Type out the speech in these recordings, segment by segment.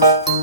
그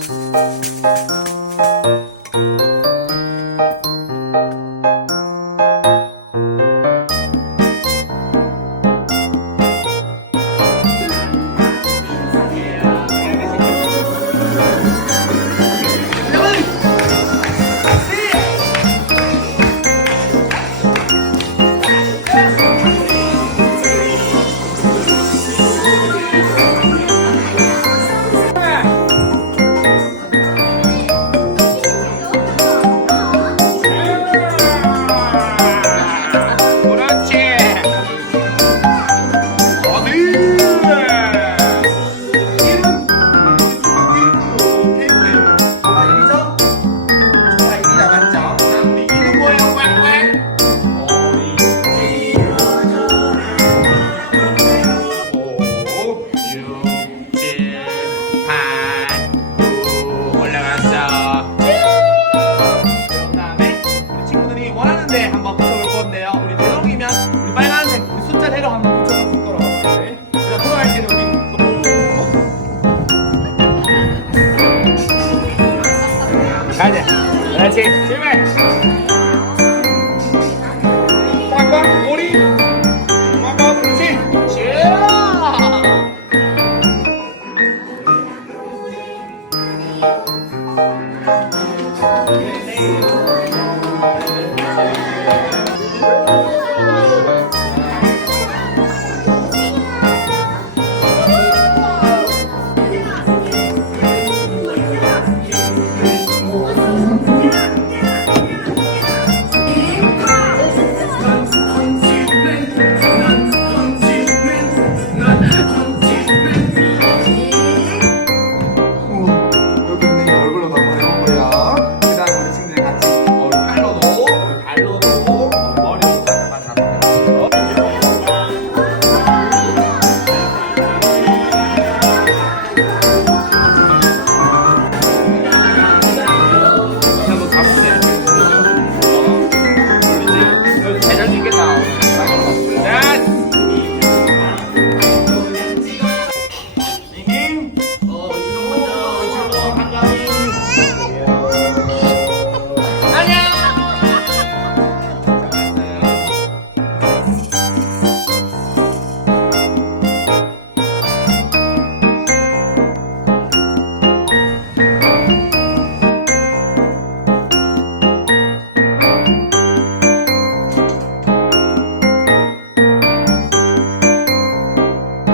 하는데 한번 붙여볼 건데요. 우리 대롱이면 우리 그 빨간색 우리 숫자 대로 한번 붙여볼 거라고. 네. 자, 돌아갈 때는 우리 가야 돼. 그렇지. 출발. 꽝꽝 오리. 꽝꽝 그렇지. 쭉. 어, 여기 있는 얼굴로 봐봐요.